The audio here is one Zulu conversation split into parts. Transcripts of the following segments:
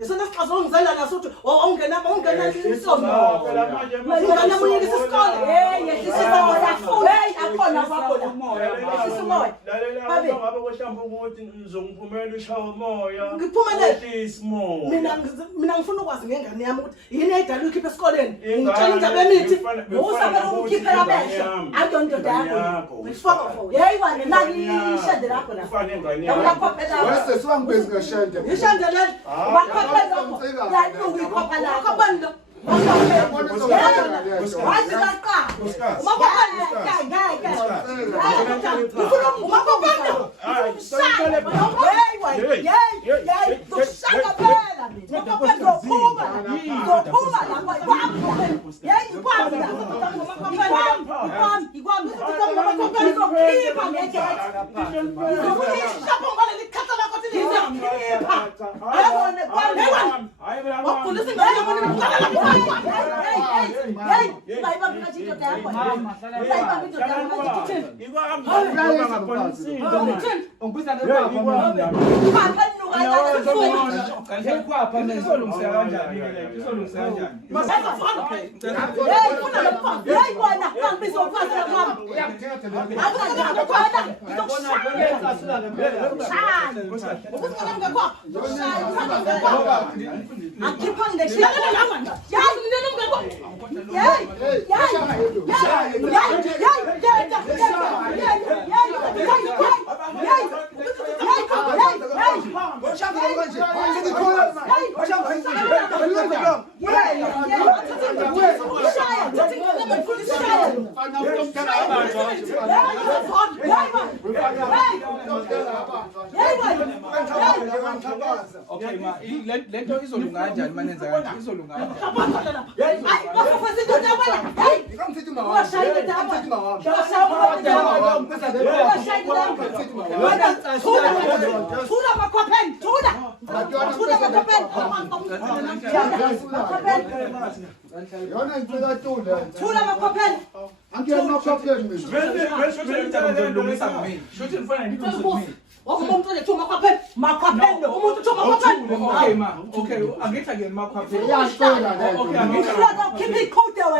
Isona sixazo ngizela naso uthi ungena insono. Ngiyana munye isikole. Yehlisa umoya. Akhona kwakhona. Yehlisa umoya. Babe ngabe kwehlambe ukuthi ngizongiphumela ushawa umoya. Ngiphumelele. Mina ngifuna ukwazi ngengane yami ukuthi yini ayidala ukhipha esikoleni. Ngitshela indaba emithi. Usabela ukukhiphela amehlo. Ayondoda yakho. Ngifaka fo. Wane nani ishade lakho la. Wese siwangibezi ngashende. Ishade le. Okay, ma, lento izolunga kanjani manenza kanjani? Izolunga Okay, ma. Okay, angithi ke makhwaphela. Okay, angithi. Keep it cool there.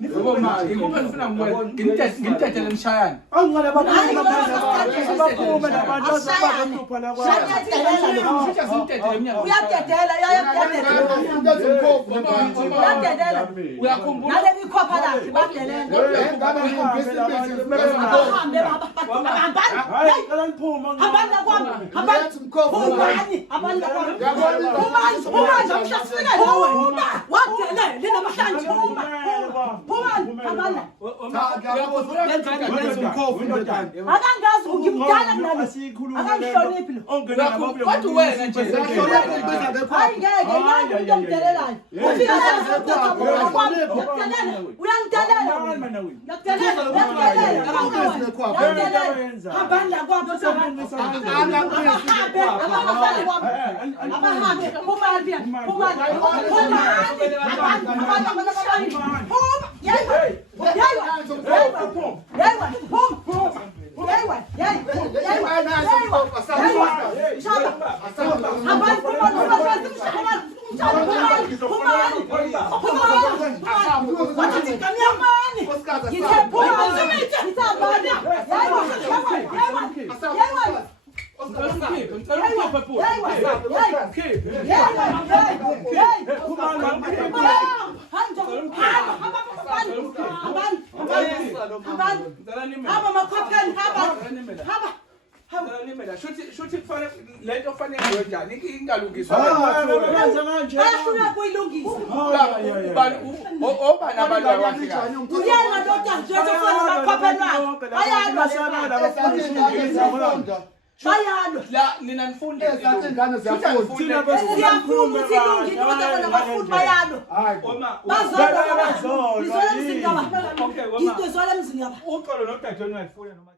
Ngikupha ngifuna ngimthethe mshayana. Akangazi ukimdala nami. Akangihloniphi lo. Kodwa wena nje. Hayi ngeke ngiyamdelelayo. Ufika la uyangidelela. Abandla kwapho Limela shuthi kufanele lento kufanele njani ingalungiswa Ayafuna kuyilungisa. Obani abantu abafika Uyena ndoda nje efana namakhopenwana. Bayalwa Bayalwa. la nina nifunde Ezathi ingane ziyafunda. Siyafuna ukuthi ilungile kodwa bona bafundi bayalwa. Bazola emzini yaba. Okay, Izinto zola emzini yaba. uxolo nodadewenu ngifuna noma